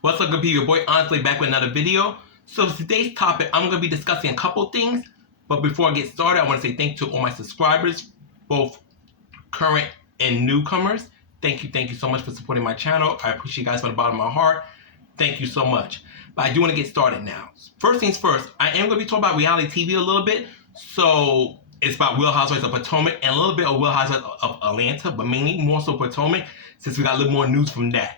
What's up, good people? Your boy Onyxe back with another video. So today's topic, I'm going to be discussing a couple things. But before I get started, I want to say thank you to all my subscribers, both current and newcomers. Thank you so much for supporting my channel. I appreciate you guys from the bottom of my heart. Thank you so much. But I do want to get started now. First things first, I am going to be talking about reality TV a little bit. So it's about Real Housewives of Potomac and a little bit of Real Housewives of Atlanta, but mainly more so Potomac, since we got a little more news from that.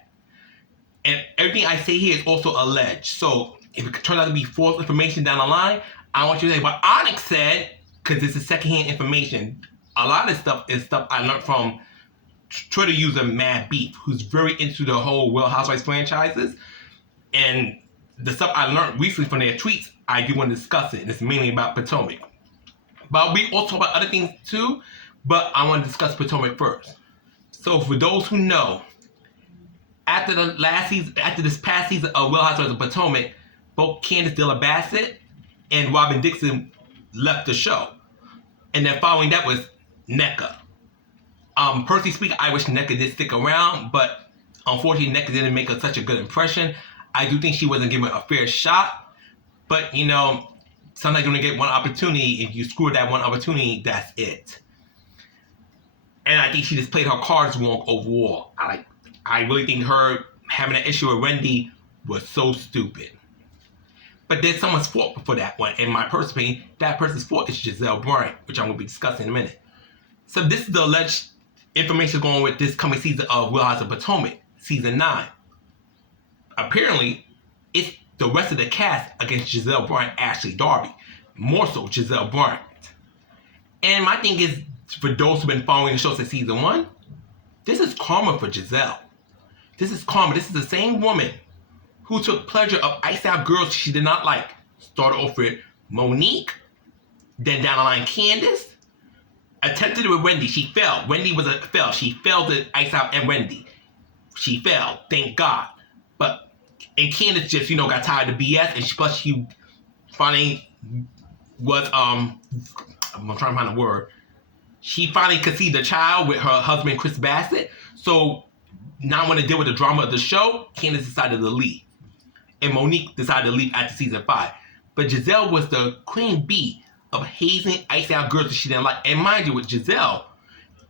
And everything I say here is also alleged. So if it turns out to be false information down the line, I want you to say what Onyxe said, because this is secondhand information. A lot of this stuff is stuff I learned from Twitter user Mad Beef, who's very into the whole Real Housewives franchises. And the stuff I learned recently from their tweets, I do want to discuss it. And it's mainly about Potomac. But we also talk about other things too, but I want to discuss Potomac first. So for those who know, after the last season, after this past season of Real Housewives of Potomac, both Candace Bassett and Robin Dixon left the show. And then following that was Nneka. Personally speaking, I wish Nneka did stick around, but unfortunately Nneka didn't make such a good impression. I do think she wasn't given a fair shot, but you know, sometimes you only get one opportunity. If you screw that one opportunity, that's it. And I think she just played her cards wrong overall. I really think her having an issue with Wendy was so stupid. But there's someone's fault for that one. In my personal opinion, that person's fault is Gizelle Bryant, which I'm going to be discussing in a minute. So this is the alleged information going with this coming season of Real Housewives of Potomac, season 9. Apparently, it's the rest of the cast against Gizelle Bryant, Ashley Darby. More so, Gizelle Bryant. And my thing is, for those who've been following the show since season 1, this is karma for Gizelle. This is karma. This is the same woman who took pleasure of iced out girls she did not like. Started off with Monique, then down the line Candace. Attempted it with Wendy. She failed. Wendy was a fail. She failed to ice out and Wendy. She failed. Thank God. And Candace just, got tired of BS, and she finally was, I'm trying to find a word. She finally conceived a child with her husband, Chris Bassett. So, not want to deal with the drama of the show, Candace decided to leave. And Monique decided to leave after season 5. But Gizelle was the queen bee of hazing, iced out girls that she didn't like. And mind you, with Gizelle,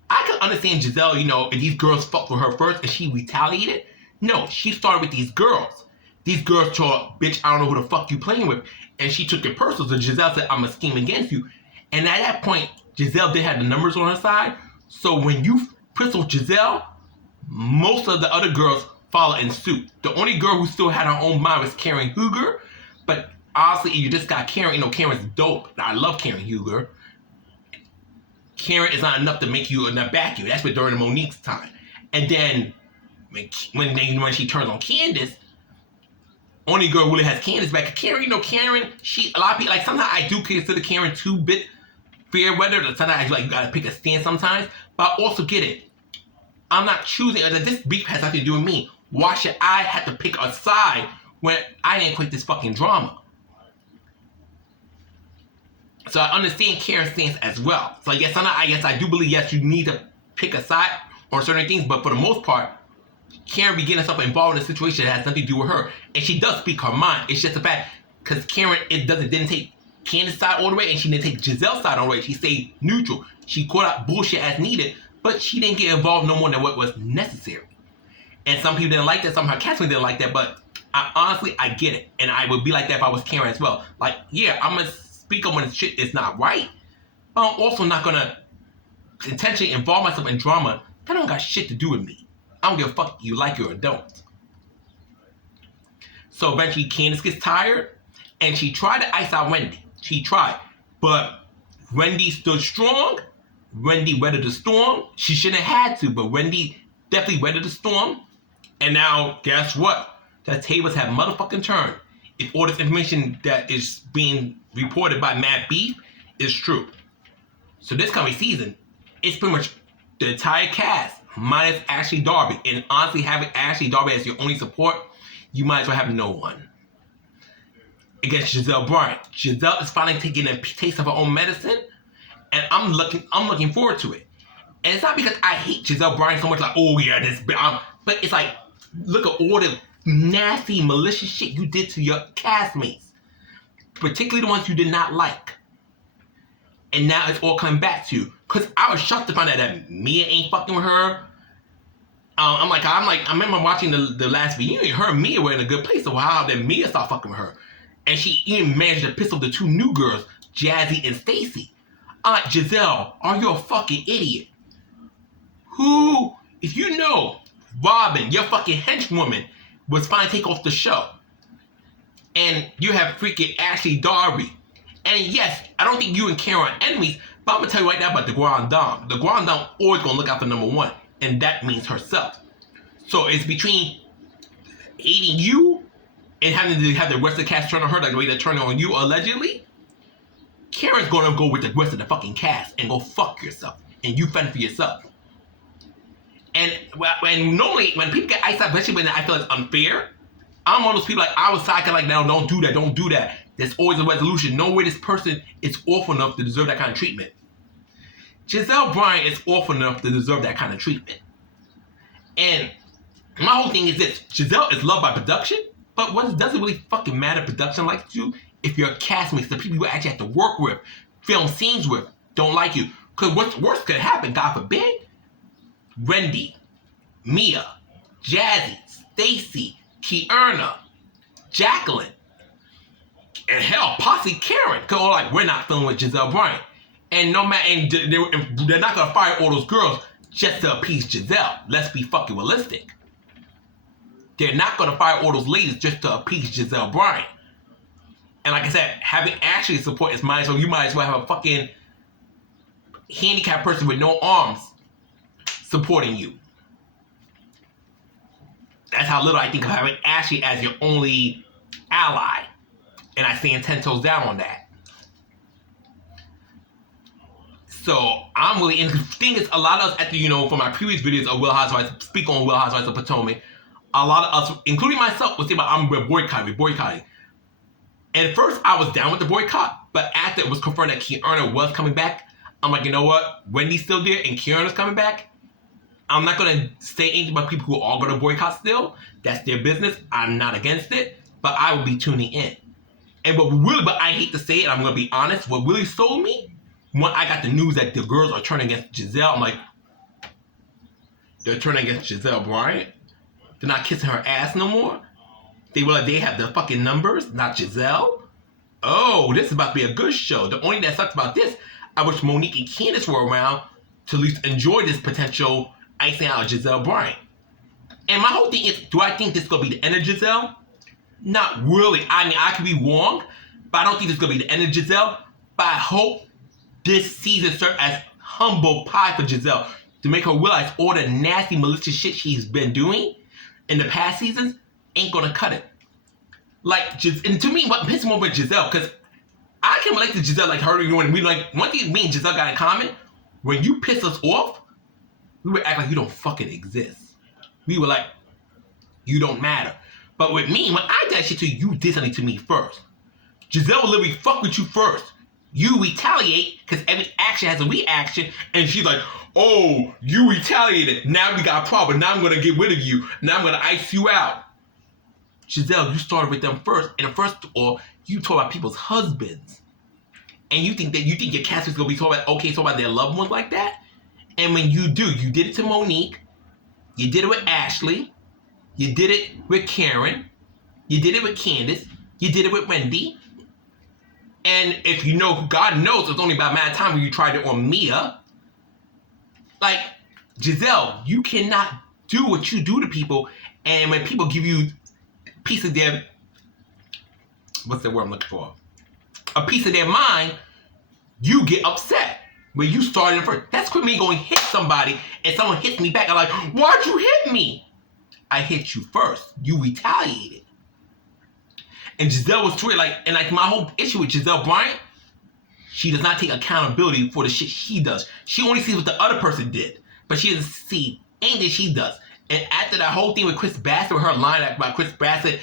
I could understand Gizelle, if these girls fucked with her first and she retaliated. No, she started with these girls. These girls told, bitch, I don't know who the fuck you playing with. And she took it personal. So Gizelle said, I'm a scheme against you. And at that point, Gizelle did have the numbers on her side. So when you pistol Gizelle, most of the other girls follow in suit. The only girl who still had her own mind was Karen Huger. But honestly, you just got Karen. Karen's dope. I love Karen Huger. Karen is not enough to make you enough back you. That's what during Monique's time. And then when she turns on Candace, only girl who really has Candace back. Karen, Karen, a lot of people, sometimes I do consider Karen too fair weather. Sometimes you gotta pick a stand sometimes. But I also get it. I'm not choosing. This beef has nothing to do with me. Why should I have to pick a side when I didn't quit this fucking drama? So I understand Karen's stance as well. So yes, I do believe, yes, you need to pick a side on certain things. But for the most part, Karen be getting herself involved in a situation that has nothing to do with her. And she does speak her mind. It's just a fact. Because Karen didn't take Candace's side all the way, and she didn't take Gizelle's side all the way. She stayed neutral. She caught out bullshit as needed, but she didn't get involved no more than what was necessary. And some people didn't like that. Some of her castmates didn't like that. But I get it. And I would be like that if I was Karen as well. Yeah, I'm going to speak up when shit is not right. But I'm also not going to intentionally involve myself in drama that don't got shit to do with me. I don't give a fuck if you like it or don't. So eventually Candace gets tired, and she tried to ice out Wendy. She tried. But Wendy stood strong. Wendy weathered the storm. She shouldn't have had to, but Wendy definitely weathered the storm. And now, guess what? The tables have motherfucking turned. If all this information that is being reported by Mad Beef is true. So this coming season, it's pretty much the entire cast minus Ashley Darby. And honestly, having Ashley Darby as your only support, you might as well have no one. Against Gizelle Bryant. Gizelle is finally taking a taste of her own medicine, and I'm looking forward to it. And it's not because I hate Gizelle Bryant so much, oh yeah, but it's look at all the nasty, malicious shit you did to your castmates, particularly the ones you did not like. And now it's all coming back to you. Because I was shocked to find out that Mia ain't fucking with her. I remember watching the last video, and her and Mia were in a good place. So how did Mia start fucking with her? And she even managed to piss off the two new girls, Jazzy and Stacy. I'm like, Giselle, are you a fucking idiot? Who, if you know Robin, your fucking henchwoman, was finally take off the show, and you have freaking Ashley Darby, and yes, I don't think you and Karen are enemies, but I'm gonna tell you right now about the Grand Dame. The Grand Dame always gonna look out for number one, and that means herself. So it's between hating you and having to have the rest of the cast turn on her like the way they're turning on you allegedly. Karen's gonna go with the rest of the fucking cast and go fuck yourself, and you fend for yourself. And normally when people get iced out, especially when I feel it's unfair, I'm one of those people like, I was psychic like, no, don't do that. There's always a resolution. No way this person is awful enough to deserve that kind of treatment. Giselle Bryant is awful enough to deserve that kind of treatment. And my whole thing is this: Giselle is loved by production, but what does it really fucking matter production likes you if your castmates, the people you actually have to work with, film scenes with, don't like you? Because what's worse could happen, God forbid, Wendy, Mia, Jazzy, Stacy, Kierna, Jacqueline, and hell, possibly Karen, because like, we're not filming with Giselle Bryant. And no matter, and they're not gonna fire all those girls just to appease Giselle. Let's be fucking realistic. They're not gonna fire all those ladies just to appease Giselle Bryant. And like I said, having Ashley support is might as well. You might as well have a fucking handicapped person with no arms supporting you. That's how little I think of having Ashley as your only ally. And I stand 10 toes down on that. So I'm really, and the thing is, a lot of us at the, from my previous videos of Real Housewives, speak on Real Housewives of Potomac, a lot of us, including myself, would say about we're boycotting. And at first I was down with the boycott, but after it was confirmed that Kierna was coming back, I'm like, you know what? Wendy's still there and Kierna's coming back. I'm not gonna say anything about people who are gonna boycott still. That's their business. I'm not against it, but I will be tuning in. And but I hate to say it, I'm gonna be honest, what really sold me, when I got the news that the girls are turning against Giselle, I'm like, they're turning against Giselle Bryant? They're not kissing her ass no more? They have the fucking numbers, not Giselle? Oh, this is about to be a good show. The only thing that sucks about this, I wish Monique and Candace were around to at least enjoy this potential icing out of Giselle Bryant. And my whole thing is, do I think this is going to be the end of Giselle? Not really. I mean, I could be wrong, but I don't think this is going to be the end of Giselle. But I hope this season serves as humble pie for Giselle to make her realize all the nasty, malicious shit she's been doing in the past seasons ain't going to cut it. Like, and to me, what pisses me off with Giselle, because I can relate to Giselle, like her, when we like, one thing me and Giselle got in common, when you piss us off, we would act like you don't fucking exist. We were like, you don't matter. But with me, when I did that shit to you, you did something to me first. Giselle will literally fuck with you first. You retaliate, because every action has a reaction, and she's like, oh, you retaliated. Now we got a problem. Now I'm going to get rid of you. Now I'm going to ice you out. Giselle, you started with them first. And first of all, you talk about people's husbands. And you think your cast is going to be talking about their loved ones like that? And when you do, you did it to Monique. You did it with Ashley. You did it with Karen. You did it with Candace. You did it with Wendy. And if you know, God knows, it's only about a matter of time when you tried it on Mia. Like, Giselle, you cannot do what you do to people. And when people give you a piece of their, what's the word I'm looking for? A piece of their mind, you get upset. When you started first. That's quick me going to hit somebody and someone hits me back. I'm like, why'd you hit me? I hit you first. You retaliated. And Giselle was tweeting like my whole issue with Giselle Bryant, she does not take accountability for the shit she does. She only sees what the other person did, but she doesn't see anything she does. And after that whole thing with Chris Bassett, with her line about Chris Bassett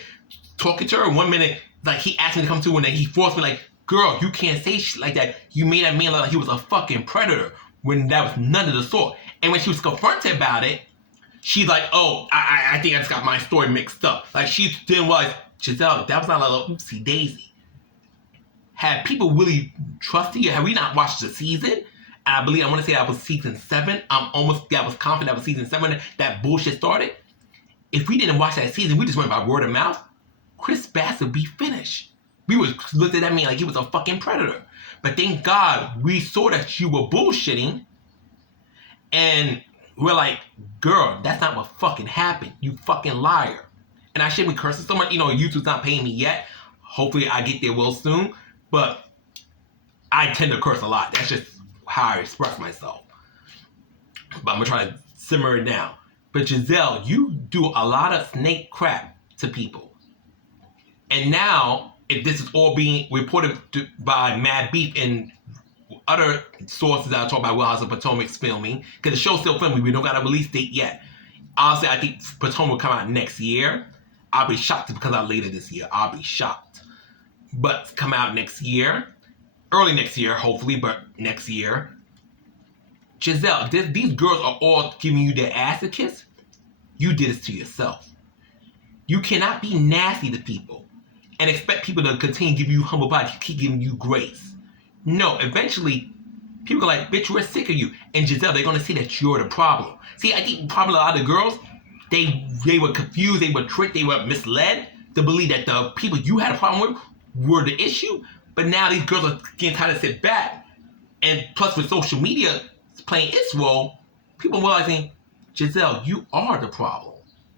talking to her, 1 minute, like he asked me to come to, and then he forced me like, girl, you can't say shit like that. You made that man look like he was a fucking predator when that was none of the sort. And when she was confronted about it, she's like, oh, I think I just got my story mixed up. Like, she didn't realize, Giselle, that was not a little oopsie daisy. Had people really trusted you? Had we not watched the season? I believe, I want to say that was season 7. I was confident that was season 7 that bullshit started. If we didn't watch that season, we just went by word of mouth, Chris Bass would be finished. We would look at that man like he was a fucking predator. But thank God we saw that you were bullshitting. And we're like, girl, that's not what fucking happened. You fucking liar. And I shouldn't be cursing so much. You know, YouTube's not paying me yet. Hopefully I get there real soon. But I tend to curse a lot. That's just how I express myself. But I'm going to try to simmer it down. But Giselle, you do a lot of snake crap to people. And now, if this is all being reported by Mad Beef and other sources that I talk about Real Housewives of Potomac's filming, because the show's still filming, we don't got a release date yet. Honestly, I think Potomac will come out next year. I'll be shocked if it comes out later this year. I'll be shocked. But come out next year. Early next year, hopefully, but next year. Giselle, these girls are all giving you their ass a kiss. You did this to yourself. You cannot be nasty to people and expect people to continue to give you humble pie, keep giving you grace. No, eventually, people are like, bitch, we're sick of you. And Giselle, they're going to see that you're the problem. See, I think probably a lot of the girls, they were confused, they were tricked, they were misled to believe that the people you had a problem with were the issue. But now these girls are getting tired to sit back. And plus with social media playing its role, people realizing, Giselle, you are the problem.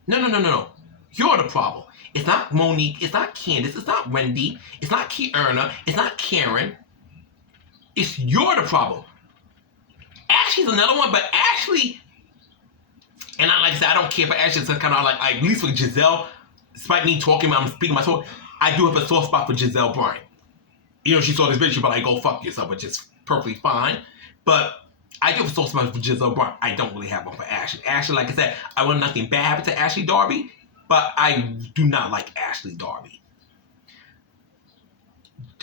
No. You're the problem. It's not Monique. It's not Candace. It's not Wendy. It's not Kierna. It's not Karen. You're the problem. Ashley's another one, but Ashley, and like I said, I don't care for Ashley. It's kind of like, at least for Giselle, despite me talking, I'm speaking my talk, I do have a soft spot for Giselle Bryant. You know, she saw this video, she'd be like, go fuck yourself, which is perfectly fine. But I do have a soft spot for Giselle Bryant. I don't really have one for Ashley. Ashley, like I said, I want nothing bad happen to Ashley Darby, but I do not like Ashley Darby.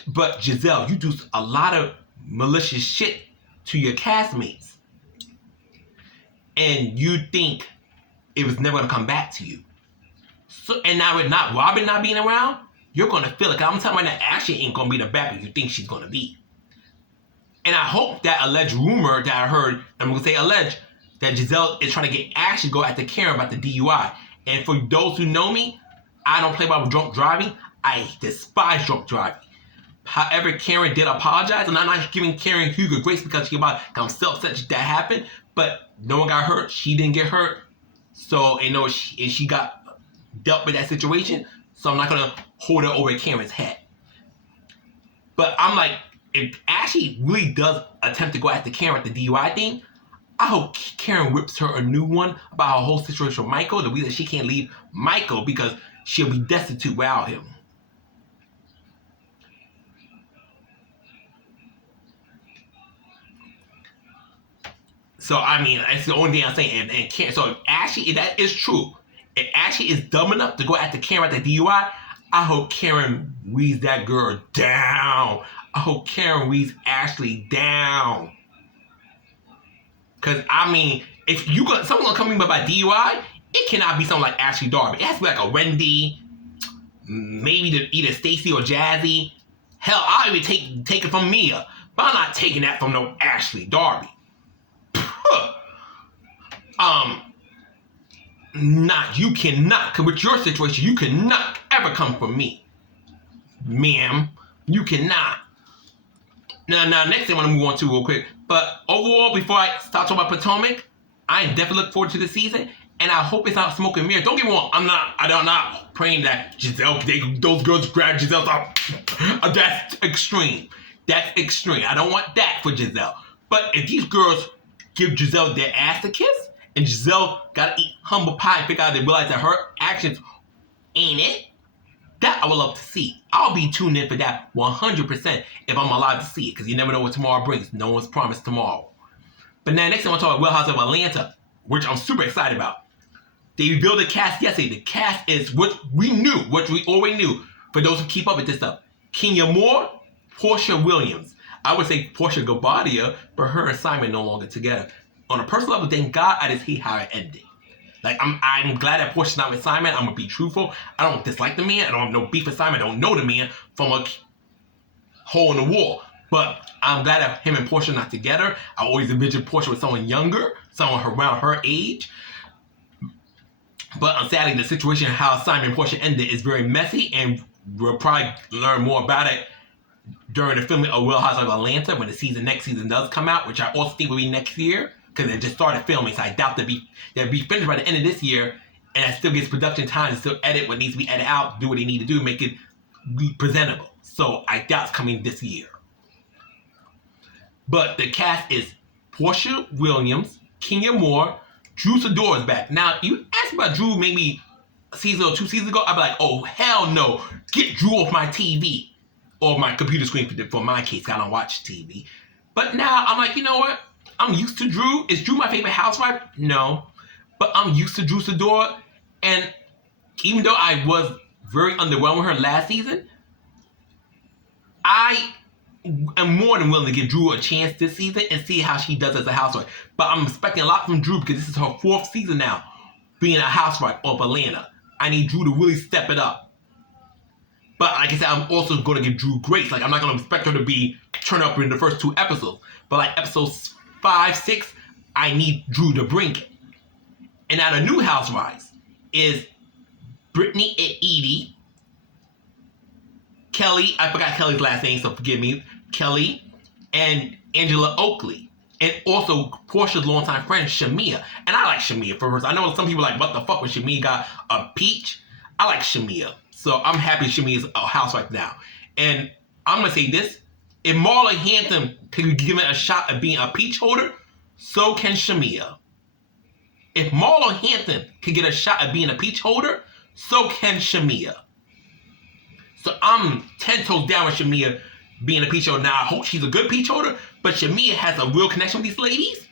But Giselle, you do a lot of malicious shit to your castmates. And you think it was never going to come back to you. So, and now with Robin not being around, you're going to feel it. I'm telling you right now, Ashley ain't going to be the bad you think she's going to be. And I hope that alleged rumor that I heard, I'm going to say alleged, that Giselle is trying to get Ashley to go after Karen about the DUI. And for those who know me, I don't play about drunk driving. I despise drunk driving. However, Karen did apologize, and I'm not giving Karen Hugo grace because I'm so upset that happened. But no one got hurt. She didn't get hurt. So, you know, she got dealt with that situation. So I'm not going to hold her over Karen's head. But I'm like, if Ashley really does attempt to go after Karen at the DUI thing, I hope Karen whips her a new one about her whole situation with Michael. The reason she can't leave Michael because she'll be destitute without him. So, I mean, that's the only thing I'm saying. And Karen, so if Ashley, if that is true, if Ashley is dumb enough to go after Karen at the DUI, I hope Karen weeds that girl down. I hope Karen weeds Ashley down. Because, I mean, if someone's going to come in by DUI, it cannot be someone like Ashley Darby. It has to be like a Wendy, maybe either Stacey or Jazzy. Hell, I'll even take it from Mia. But I'm not taking that from no Ashley Darby. You cannot, because with your situation, you cannot ever come for me. Ma'am, you cannot. Now, next thing I want to move on to real quick. But overall, before I start talking about Potomac, I definitely look forward to the season, and I hope it's not smoke and mirrors. Don't get me wrong, I'm not praying that Giselle, those girls grab Giselle up. That's extreme. That's extreme. I don't want that for Giselle. But if these girls give Giselle their ass a kiss, and Giselle gotta eat humble pie and figure out they realize that her actions ain't it, that I would love to see. I'll be tuned in for that 100% if I'm allowed to see it, because you never know what tomorrow brings. No one's promised tomorrow. But now next I want to talk about Real Housewives of Atlanta, which I'm super excited about. They revealed the cast yesterday. The cast is what we already knew. For those who keep up with this stuff. Kenya Moore, Portia Williams. I would say Portia Gabadia, but her and Simon no longer together. On a personal level, thank God I just hate how it ended. Like, I'm glad that Portia's not with Simon. I'm gonna be truthful. I don't dislike the man. I don't have no beef with Simon. I don't know the man from a hole in the wall. But I'm glad that him and Portia are not together. I always envisioned Portia with someone younger, someone around her age. But sadly, the situation how Simon and Portia ended is very messy, and we'll probably learn more about it during the filming of Real Housewives of Atlanta when the next season does come out, which I also think will be next year because they just started filming. So I doubt they'll be finished by the end of this year, and it still gets production time to still edit what needs to be edited out, do what they need to do, make it presentable. So I doubt it's coming this year. But the cast is Portia Williams, Kenya Moore, Drew Sidora is back. Now, you asked about Drew maybe a season or 2 seasons ago, I'd be like, oh, hell no. Get Drew off my TV. Or my computer screen for my case, I don't watch TV. But now, I'm like, you know what? I'm used to Drew. Is Drew my favorite housewife? No. But I'm used to Drew Sidora. And even though I was very underwhelmed with her last season, I am more than willing to give Drew a chance this season and see how she does as a housewife. But I'm expecting a lot from Drew because this is her 4th season now being a housewife of Atlanta. I need Drew to really step it up. But like I said, I'm also going to give Drew grace. Like, I'm not going to expect her to turn up in the first 2 episodes. But like episodes 5, 6, I need Drew to bring it. And now the new housewives is Brittany and Edie, Kelly, I forgot Kelly's last name, so forgive me, Kelly, and Angela Oakley. And also Portia's longtime friend, Shamia. And I like Shamia for her. I know some people are like, what the fuck when Shamia got a peach? I like Shamia. So I'm happy Shamia is a housewife now. And I'm going to say this. If Marla Hampton can be given a shot at being a peach holder, so can Shamia. If Marla Hampton can get a shot at being a peach holder, so can Shamia. So I'm 10 toes down with Shamia being a peach holder. Now, I hope she's a good peach holder, but Shamia has a real connection with these ladies.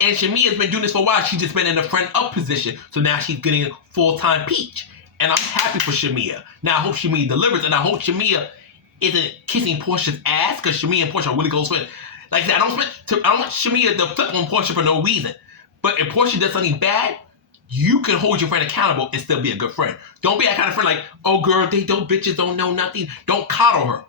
And Shamia's been doing this for a while. She's just been in a friend up position. So now she's getting a full-time peach. And I'm happy for Shamia. Now, I hope Shamia delivers, and I hope Shamia isn't kissing Portia's ass, because Shamia and Portia are really close friends. Like I said, I don't want Shamia to flip on Portia for no reason. But if Portia does something bad, you can hold your friend accountable and still be a good friend. Don't be that kind of friend like, oh girl, they don't bitches don't know nothing. Don't coddle her.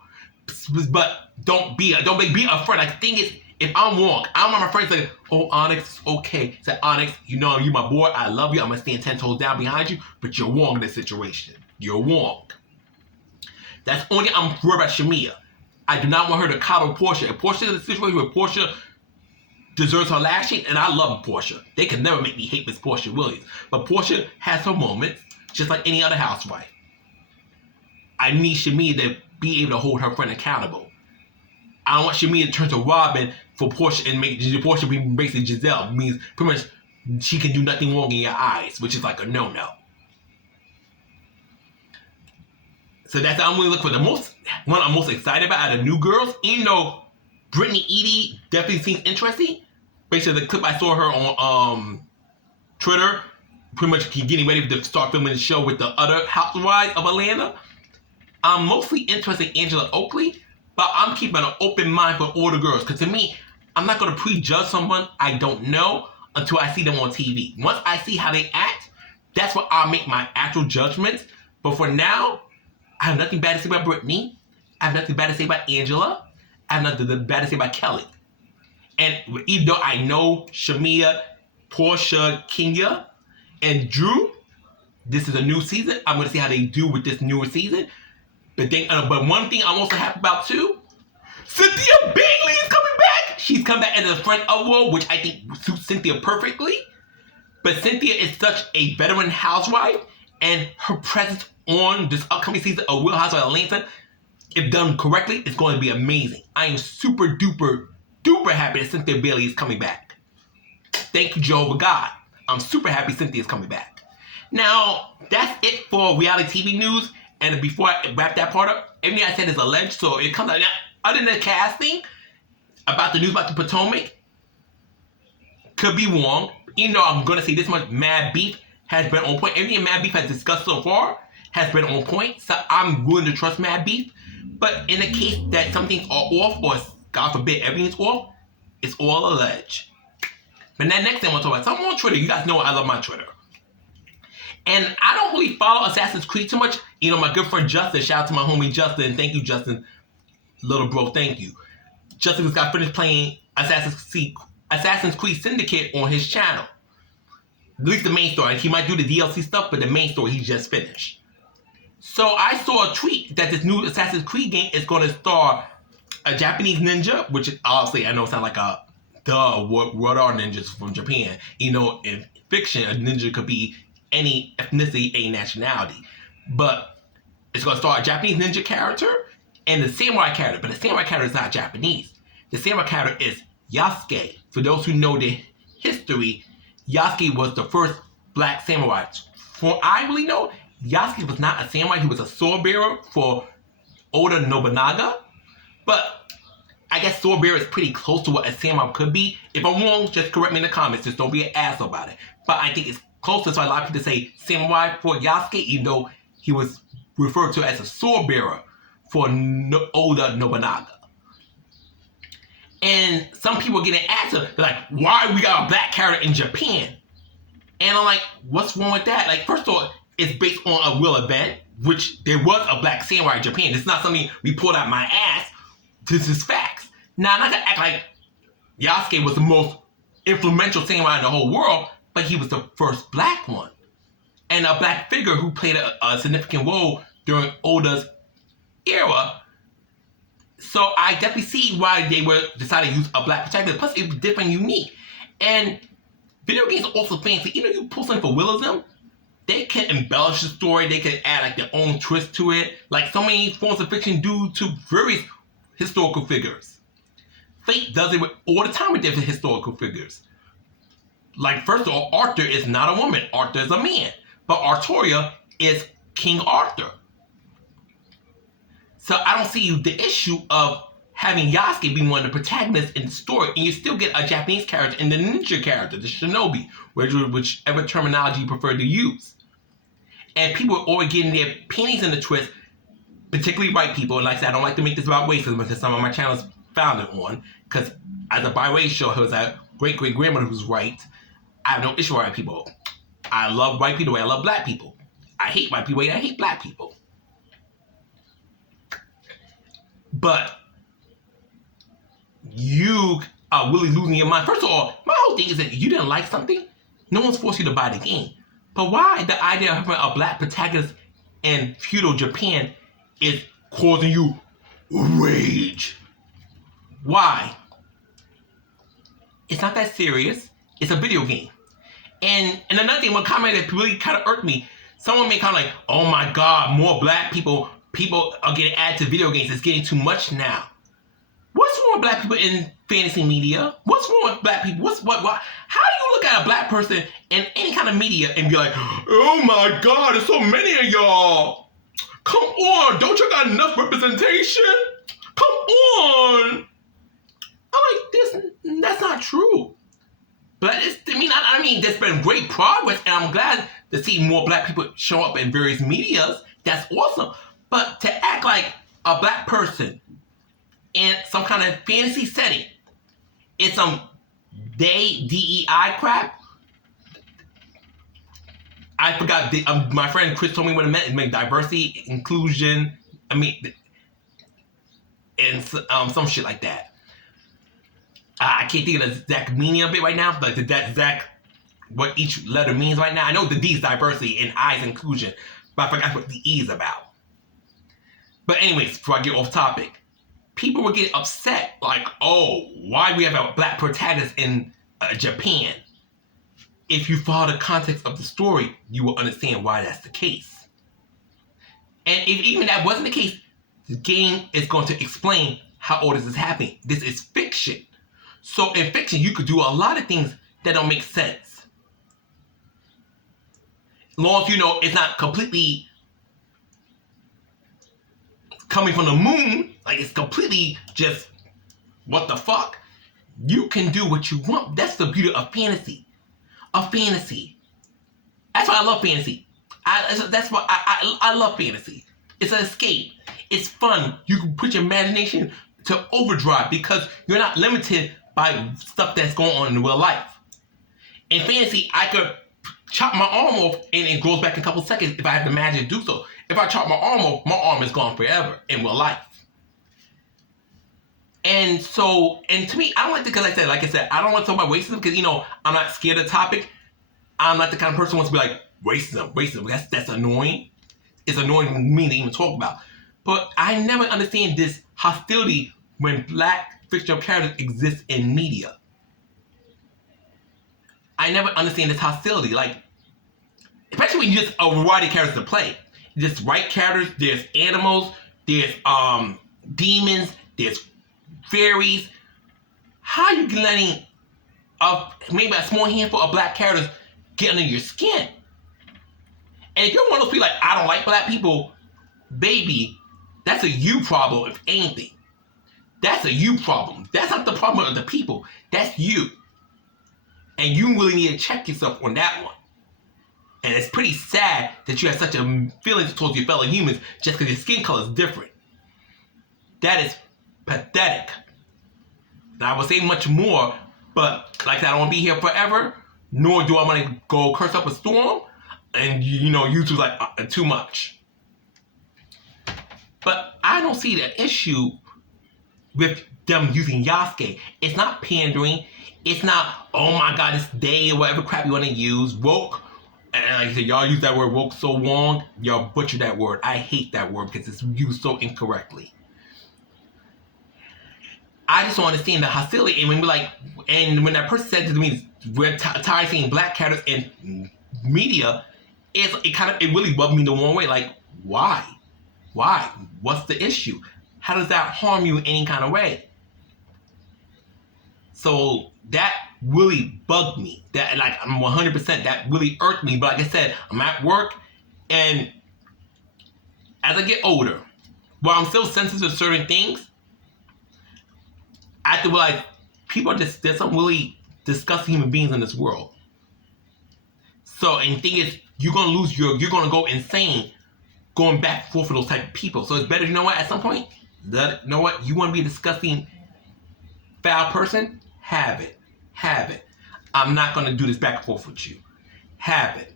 But don't be a friend. Like the thing is, if I'm wrong, I don't want my friends saying, oh Onyxe, it's okay. Say, Onyxe, you know you my boy, I love you, I'm gonna stand 10 toes down behind you, but you're wrong in this situation. You're wrong. That's only I'm worried about Shamia. I do not want her to coddle Portia. If Portia is in a situation where Portia deserves her lashing, and I love Portia. They can never make me hate Miss Portia Williams. But Portia has her moments, just like any other housewife. I need Shamia to be able to hold her friend accountable. I don't want Shamia to turn to Robin for Portia and make Portia be basically Giselle. It means pretty much she can do nothing wrong in your eyes, which is like a no-no. So that's how I'm going to look for the one I'm most excited about out of new girls. Even though Brittany Edie definitely seems interesting. Basically, the clip I saw her on Twitter, pretty much getting ready to start filming the show with the other housewives of Atlanta. I'm mostly interested in Angela Oakley, but I'm keeping an open mind for all the girls. Because to me, I'm not going to prejudge someone I don't know until I see them on TV. Once I see how they act, that's when I'll make my actual judgments. But for now, I have nothing bad to say about Brittany. I have nothing bad to say about Angela. I have nothing bad to say about Kelly. And even though I know Shamia, Portia, Kenya, and Drew, this is a new season. I'm going to see how they do with this newer season. But one thing I'm also happy about too, Cynthia Bailey is coming back. She's come back as a friend of role, which I think suits Cynthia perfectly. But Cynthia is such a veteran housewife, and her presence on this upcoming season of Real Housewives of Atlanta, if done correctly, it's going to be amazing. I am super duper happy that Cynthia Bailey is coming back. Thank you, Jehovah God. I'm super happy Cynthia is coming back. Now, that's it for reality TV news. And before I wrap that part up, everything I said is alleged, so it comes out. Now, other than the casting, about the news about the Potomac, could be wrong. Even though I'm going to say this much, Mad Beef has been on point. Everything Mad Beef has discussed so far has been on point. So I'm willing to trust Mad Beef. But in the case that some things are off, or God forbid everything's off, it's all alleged. But that next thing I want to talk about, so I'm on Twitter. You guys know I love my Twitter. And I don't really follow Assassin's Creed too much. You know, my good friend Justin, shout out to my homie Justin. Thank you, Justin. Little bro, thank you. Justin just got finished playing Assassin's Creed Syndicate on his channel. At least the main story. He might do the DLC stuff, but the main story he just finished. So I saw a tweet that this new Assassin's Creed game is going to star a Japanese ninja, which obviously I know sounds like a what are ninjas from Japan? You know, in fiction, a ninja could be any ethnicity, any nationality. But it's going to star a Japanese ninja character and the samurai character. But the samurai character is not Japanese. The samurai character is Yasuke. For those who know the history, Yasuke was the first black samurai. For I really know, Yasuke was not a samurai. He was a sword bearer for Oda Nobunaga. But I guess sword bearer is pretty close to what a samurai could be. If I'm wrong, just correct me in the comments. Just don't be an asshole about it. But I think it's closest. So a lot of people say samurai for Yasuke, even though he was referred to as a sword bearer for Oda Nobunaga. And some people are getting asked, like, why we got a black character in Japan? And I'm like, what's wrong with that? Like, first of all, it's based on a real event, which there was a black samurai in Japan. It's not something we pulled out my ass. This is facts. Now, I'm not gonna act like Yasuke was the most influential samurai in the whole world, but he was the first black one. And a black figure who played a significant role during Oda's era. So I definitely see why they were decided to use a black protagonist. Plus, it was different and unique. And video games are also fancy. Even if you pull something for realism, they can embellish the story. They can add like their own twist to it. Like so many forms of fiction do to various historical figures. Fate does it all the time with different historical figures. Like, first of all, Arthur is not a woman. Arthur is a man. But Arturia is King Arthur. So I don't see the issue of having Yasuke be one of the protagonists in the story, and you still get a Japanese character and the ninja character, the shinobi, whichever terminology you prefer to use. And people are always getting their panties in the twist, particularly white people. And like I said, I don't like to make this about racism because some of my channels founded on, because as a biracial, who was a great-great-grandmother who's white, I have no issue with white people. I love white people the way I love black people. I hate white people the way I hate black people. But you are really losing your mind. First of all, my whole thing is that you didn't like something, no one's forced you to buy the game. But why the idea of having a black protagonist in feudal Japan is causing you rage? Why? It's not that serious. It's a video game. And another thing, one comment that really kind of irked me, someone made kind of like, oh my God, more black people are getting added to video games. It's getting too much now. What's wrong with black people in fantasy media? What's wrong with black people? What? How do you look at a black person in any kind of media and be like, oh my God, there's so many of y'all. Come on, don't you got enough representation? Come on. I'm like, that's not true. But I mean, there's been great progress, and I'm glad to see more black people show up in various medias. That's awesome. But to act like a black person in some kind of fantasy setting, it's some DEI crap. I forgot. My friend Chris told me what it meant. It meant diversity, inclusion. And some shit like that. I can't think of the exact meaning of it right now, like the exact what each letter means right now. I know the D is diversity and I is inclusion, but I forgot what the E is about. But anyways, before I get off topic, people were getting upset, like, oh, why we have a black protagonist in Japan? If you follow the context of the story, you will understand why that's the case. And if even that wasn't the case, the game is going to explain how all this is happening. This is fiction. So in fiction, you could do a lot of things that don't make sense. As long as you know it's not completely coming from the moon, like it's completely just what the fuck. You can do what you want. That's the beauty of fantasy. That's why I love fantasy. That's why I love fantasy. It's an escape. It's fun. You can put your imagination to overdrive because you're not limited by stuff that's going on in real life. In fantasy, I could chop my arm off and it grows back in a couple seconds if I have the magic to do so. If I chop my arm off, my arm is gone forever in real life. And to me, I don't like to, because like I said, I don't want to talk about racism because, I'm not scared of the topic. I'm not the kind of person who wants to be like, racism, that's annoying. It's annoying for me to even talk about. But I never understand this hostility when black fictional characters exist in media. I never understand this hostility. Like, especially when you just a variety of characters to play. Just white characters, there's animals, there's demons, there's fairies. How are you letting maybe a small handful of black characters get under your skin? And if you're one of those people like, I don't like black people, baby, that's a you problem, if anything. That's a you problem. That's not the problem of the people. That's you. And you really need to check yourself on that one. And it's pretty sad that you have such a feeling towards your fellow humans just because your skin color is different. That is pathetic. And I will say much more, but like I said, I don't want to be here forever, nor do I want to go curse up a storm, and YouTube's like too much. But I don't see the issue with them using Yasuke. It's not pandering. It's not, oh my god, it's they or whatever crap you want to use. Woke. And like I said, y'all use that word woke so long, y'all butcher that word. I hate that word because it's used so incorrectly. I just don't understand the hostility. And when that person said to me, we're tired of seeing black characters in media, it really rubbed me the wrong way. Like, why? Why? What's the issue? How does that harm you in any kind of way? So that really bugged me. That, like, I'm 100%, that really irked me. But like I said, I'm at work, and as I get older, while I'm still sensitive to certain things, I have to realize there's some really disgusting human beings in this world. So, and the thing is, you're going to go insane going back and forth for those type of people. So it's better, at some point, you want to be a disgusting, foul person? Have it. I'm not going to do this back and forth with you. Have it.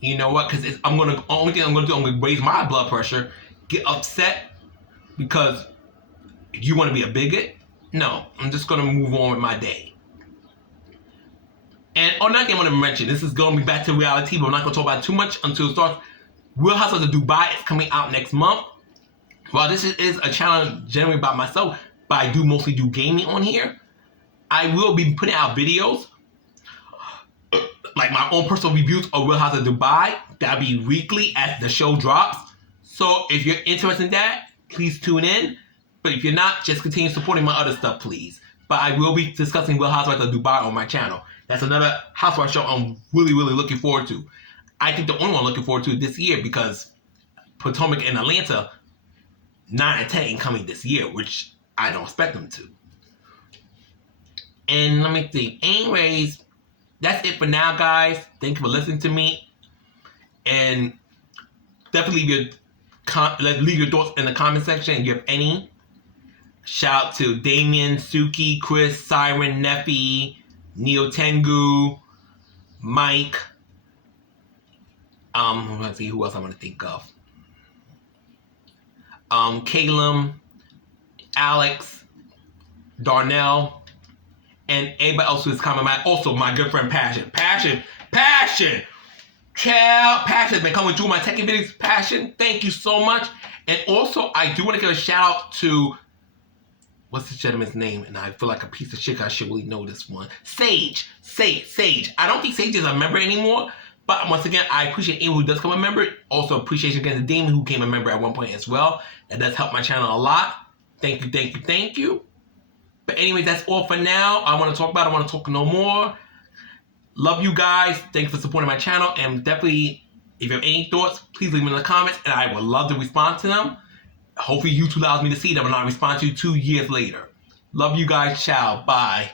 You know what? Because only thing I'm going to do, I'm going to raise my blood pressure, get upset because you want to be a bigot. No, I'm just going to move on with my day. And another thing I want to mention, this is going to be back to reality, but I'm not going to talk about it too much until it starts. Real Housewives of Dubai is coming out next month. While this is a channel generally by myself, but I do mostly do gaming on here, I will be putting out videos, like my own personal reviews of Real Housewives of Dubai. That'll be weekly as the show drops. So if you're interested in that, please tune in. But if you're not, just continue supporting my other stuff, please. But I will be discussing Real Housewives of Dubai on my channel. That's another housewife show I'm really, really looking forward to. I think the only one I'm looking forward to this year, because Potomac and Atlanta, 9 and 10 ain't coming this year, which I don't expect them to. And let me see. Anyways, that's it for now, guys. Thank you for listening to me. And definitely leave your thoughts in the comment section if you have any. Shout out to Damien, Suki, Chris, Siren, Neffy, Neo Tengu, Mike. Let's see who else I'm gonna think of. Caleb, Alex, Darnell, and everybody else who's coming. Also, my good friend Passion. Child, Passion has been coming through my tech videos. Passion, thank you so much. And also, I do want to give a shout out to, what's this gentleman's name? And I feel like a piece of shit. I should really know this one. Sage. I don't think Sage is a member anymore. But once again, I appreciate anyone who does become a member. Also, appreciation again to Damon, who became a member at one point as well. That does help my channel a lot. Thank you. But anyway, that's all for now. I want to talk no more. Love you guys. Thanks for supporting my channel. And definitely, if you have any thoughts, please leave them in the comments. And I would love to respond to them. Hopefully, YouTube allows me to see them and I'll respond to you 2 years later. Love you guys. Ciao. Bye.